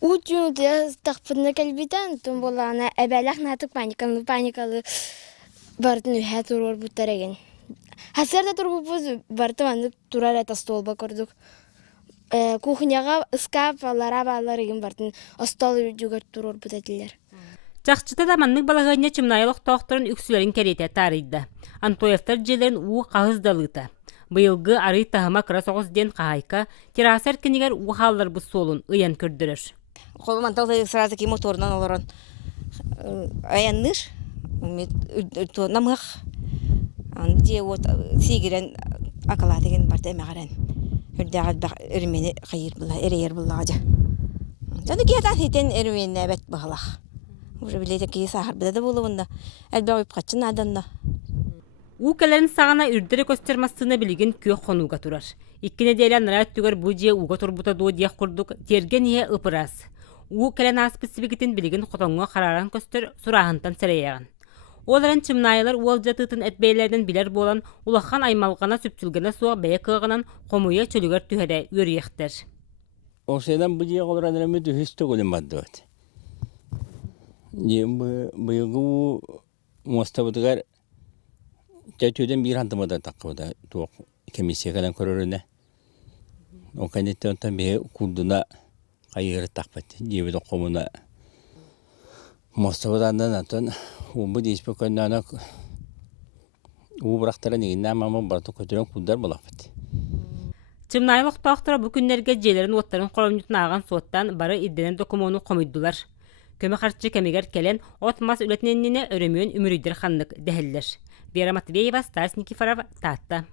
Уучу да тахпынна калбитан тон болана эбелах натык паникалы бартын үһә турор буттареген. Хасарда турбуз бартын турар это столба көрдүк. Кухняга ыскап алара баларыгын бартын остол жүгөр турор бутадылар. Чақчыта да маннык балагыня чымнайылық тоқтырын үксілерін керете тарыйды. Антоевтар желерін уы қағыздалыты. Быйылғы ары тахыма кыра соғыз ден қағайка, терасар кенегер уғалар бұл солын ыян көрдірір. Қолыман талды сразу ки моторынан оларан аянныр, намық, де от сигірен акала деген барды әмәғарен. Үрдәғал бақ үрмені қайыр бұла, әрейер бұла ажа. Жаны кетан хитен үрмені әбәт бағалақ. Уже білейді ки сағыр бұда да болу бұнда. Әлбә ойып қатшын аданна. Укаларын сағана үрдері көстермастығына білген көк қонуға тұрар. Иккіне дейлі нара өттігер бұл жия уға тұрбыта дуы дияқ құрдық терген ие ұпырас. Укалан аспецификетін білген қотонға қараран көстер сұрағынтан сәрейяған. Оларын чымнайылар уол жатытын әтбейлерден білер болан улақан аймалғана сүптілгені суға бәйі қығынан қомуя чөлігер түхәді өріектер. Осыдан бұл жия қолыран әрімі дүхісті қолын бады өт. Бұйығы мұстабыдығар Тәтөден bir hantımada takıda tuğ komissiya kalan körörüne. O kanette ondan bir kurduna kayırı takpat. Diye de komuna. Mostavadan da bu değişme kanana u bıraktıran inna ama bartu kötüren kurdar bulafat. Çımnayılıq toqtıra bu günlerge jelerin otların kolomnyutun ağan soğuttan barı iddenen dokumonu komuydular. Köme qarşı kemiger kelen otmas ületnenine örümüyen ümürüydür xanlık dehiller. Вера Матвеева, Стас Никифоров, Тата.